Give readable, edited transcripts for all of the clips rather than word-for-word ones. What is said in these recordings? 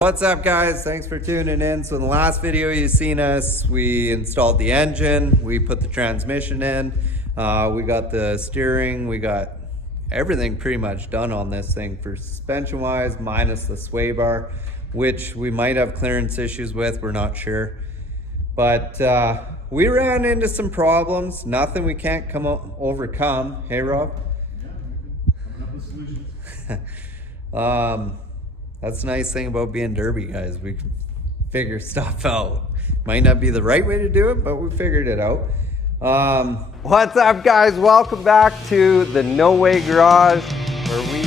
What's up guys, thanks for tuning in. So in the last video you've seen us, we installed the engine, we put the transmission in, we got the steering, we got everything pretty much done on this thing for suspension wise, minus the sway bar, which we might have clearance issues with, we're not sure. But we ran into some problems, nothing we can't overcome. Hey Rob? Yeah, coming up with solutions. That's the nice thing about being Derby guys. We can figure stuff out. Might not be the right way to do it, but we figured it out. What's up guys? Welcome back to the No Way Garage, where we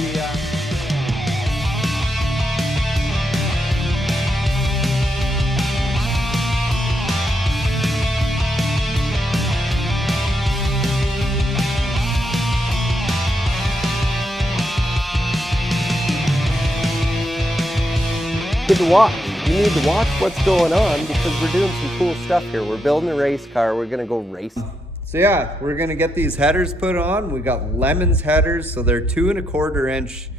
You need to watch what's going on because we're doing some cool stuff here. We're building a race car. We're gonna go racing. So yeah, we're gonna get these headers put on. We got Lemons headers, so they're 2 1/4 inch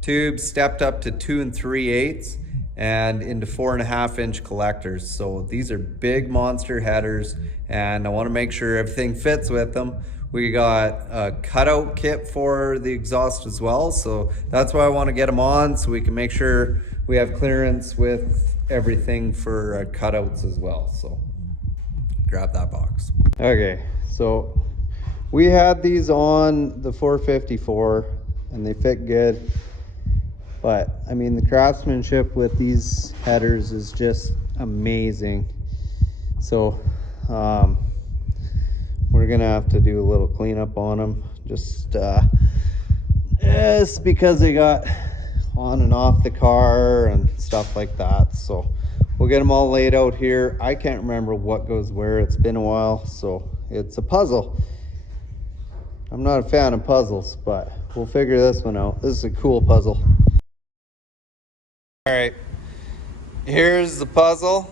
tubes stepped up to 2 3/8 and into 4 1/2 inch collectors. So these are big monster headers, and I want to make sure everything fits with them. We got a cutout kit for the exhaust as well, so that's why I want to get them on so we can make sure we have clearance with everything for cutouts as well. So grab that box. Okay, so we had these on the 454 and they fit good, but I mean the craftsmanship with these headers is just amazing. So we're gonna have to do a little cleanup on them, just because they got on and off the car and stuff like that. So we'll get them all laid out here. I can't remember what goes where. It's been a while, so it's a puzzle. I'm not a fan of puzzles, but we'll figure this one out. This is a cool puzzle. All right, here's the puzzle.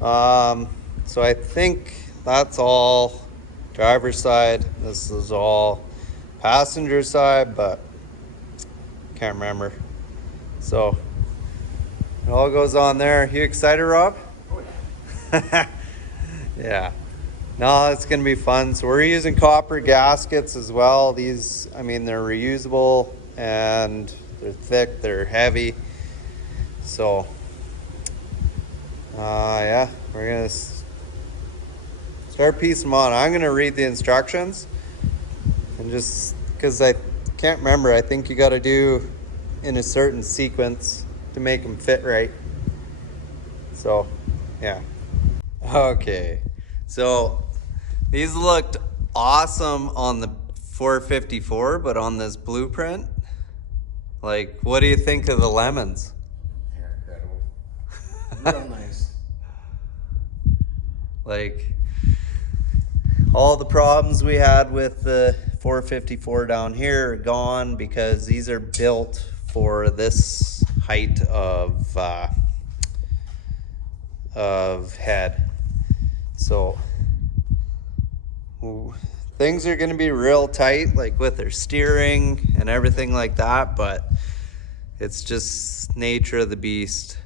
So I think that's all driver's side. This is all passenger side, but can't remember. So it all goes on there. You excited, Rob? Oh yeah. Yeah. No, it's gonna be fun. So we're using copper gaskets as well. These, I mean, they're reusable and they're thick, they're heavy. So yeah, we're gonna start piecing them on. I'm gonna read the instructions, and just because I can't remember, I think you got to do in a certain sequence to make them fit right. So yeah. Okay, so these looked awesome on the 454, but on this blueprint, like, what do you think of the Lemons? They're incredible. Real nice. Like, all the problems we had with the 454 down here are gone because these are built for this height of head. So things are going to be real tight, like with their steering and everything like that, but it's just nature of the beast.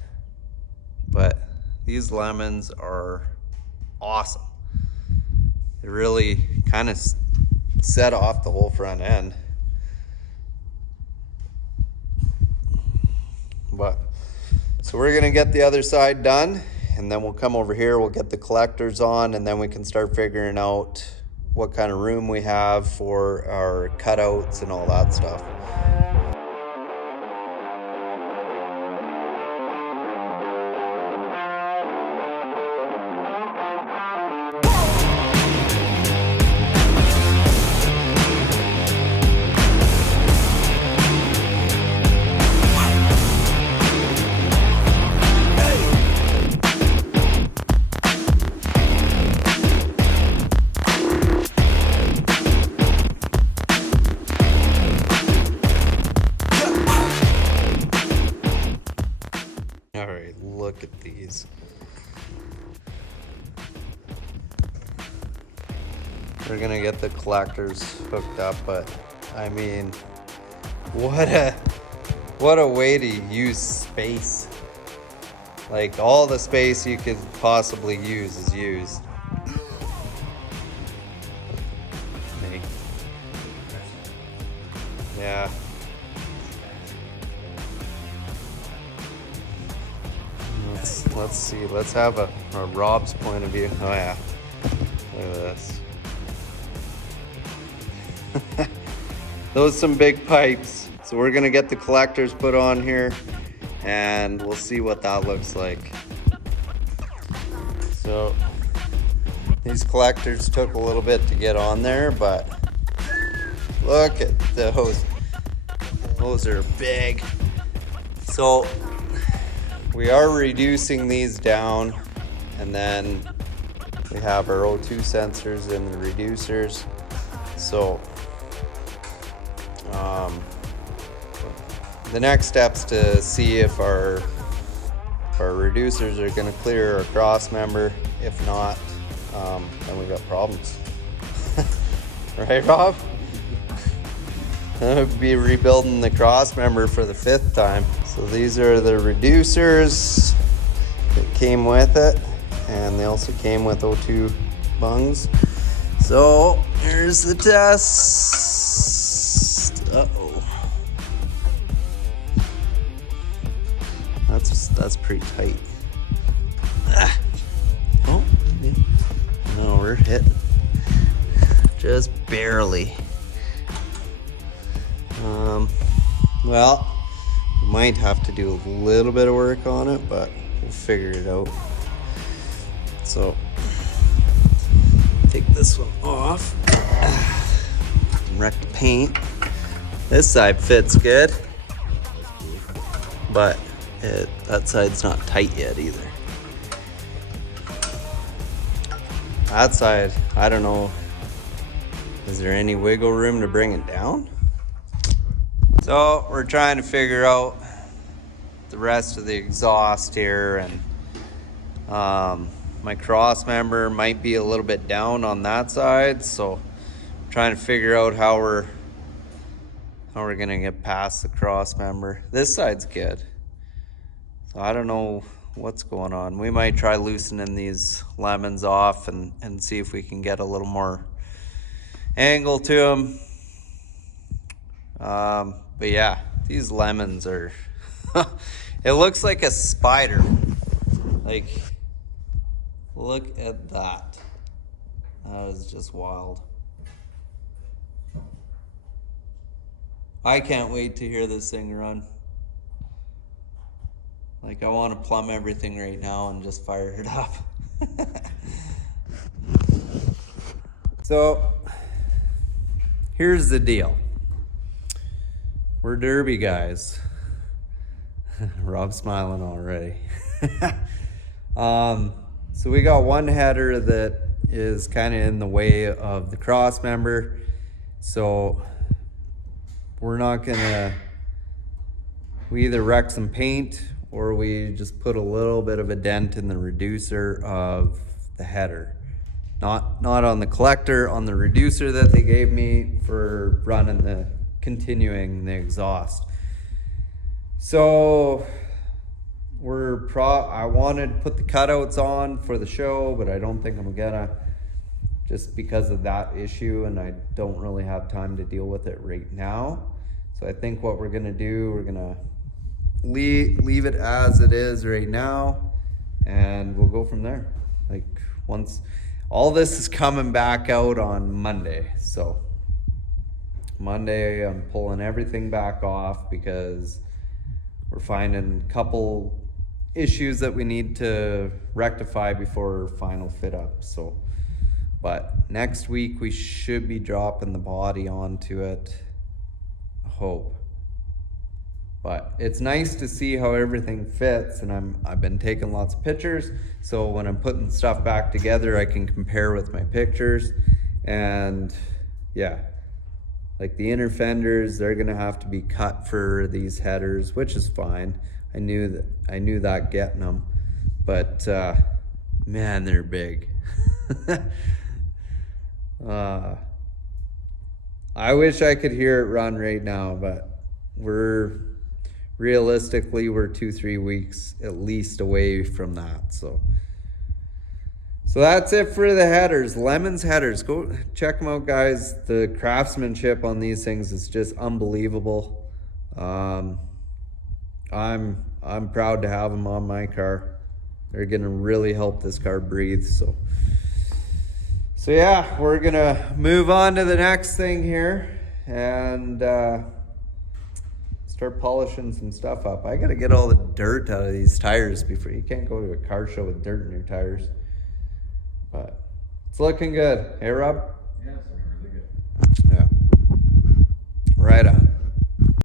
But these Lemons are awesome. It really kind of set off the whole front end. But so we're gonna get the other side done, and then we'll come over here, we'll get the collectors on, and then we can start figuring out what kind of room we have for our cutouts and all that stuff. All right, look at these. We're gonna get the collectors hooked up, but I mean, what a way to use space. Like all the space you could possibly use is used. Like, yeah. Let's see. Let's have a Rob's point of view. Oh yeah. Look at this. Those are some big pipes. So we're gonna get the collectors put on here and we'll see what that looks like. So these collectors took a little bit to get on there, but look at those. Those are big. So we are reducing these down, and then we have our O2 sensors in the reducers. So the next step's to see if our reducers are going to clear our cross member. If not, then we got problems. Right, Rob? Then we'd be rebuilding the cross member for the 5th time. So these are the reducers that came with it, and they also came with O2 bungs. So here's the test. Uh-oh. That's pretty tight. Ah. Oh, no, we're hitting. Just barely. Well, we might have to do a little bit of work on it, but we'll figure it out. So, take this one off. Wreck the paint. This side fits good, but that side's not tight yet either. That side, I don't know. Is there any wiggle room to bring it down? So we're trying to figure out the rest of the exhaust here, and my cross member might be a little bit down on that side, so I'm trying to figure out how we're gonna get past the cross member. This side's good, so I don't know what's going on. We might try loosening these lemons off and see if we can get a little more angle to them. But yeah, these lemons are, it looks like a spider. Like, look at that. That is just wild. I can't wait to hear this thing run. Like, I want to plumb everything right now and just fire it up. So, here's the deal. We're derby guys. Rob's smiling already. So we got one header that is kind of in the way of the cross member. So we're not gonna, we either wreck some paint or we just put a little bit of a dent in the reducer of the header. Not on the collector, on the reducer that they gave me for running continuing the exhaust. So I wanted to put the cutouts on for the show, but I don't think I'm gonna, just because of that issue, and I don't really have time to deal with it right now. So I think what we're gonna do, we're gonna leave it as it is right now, and we'll go from there. Like, once all this is coming back out on Monday, so Monday I'm pulling everything back off because we're finding a couple issues that we need to rectify before final fit up. So, but next week we should be dropping the body onto it, I hope. But it's nice to see how everything fits, and I've been taking lots of pictures, so when I'm putting stuff back together I can compare with my pictures. And yeah, like the inner fenders, they're gonna have to be cut for these headers, which is fine. I knew that getting them, but man, they're big. I wish I could hear it run right now, but we're realistically, we're 2-3 weeks at least away from that. So that's it for the headers. Lemons headers. Go check them out, guys. The craftsmanship on these things is just unbelievable. I'm proud to have them on my car. They're gonna really help this car breathe. So yeah, we're gonna move on to the next thing here and start polishing some stuff up. I gotta get all the dirt out of these tires before. You can't go to a car show with dirt in your tires. But it's looking good. Hey, Rob? Yeah, it's looking really good. Yeah. Right on.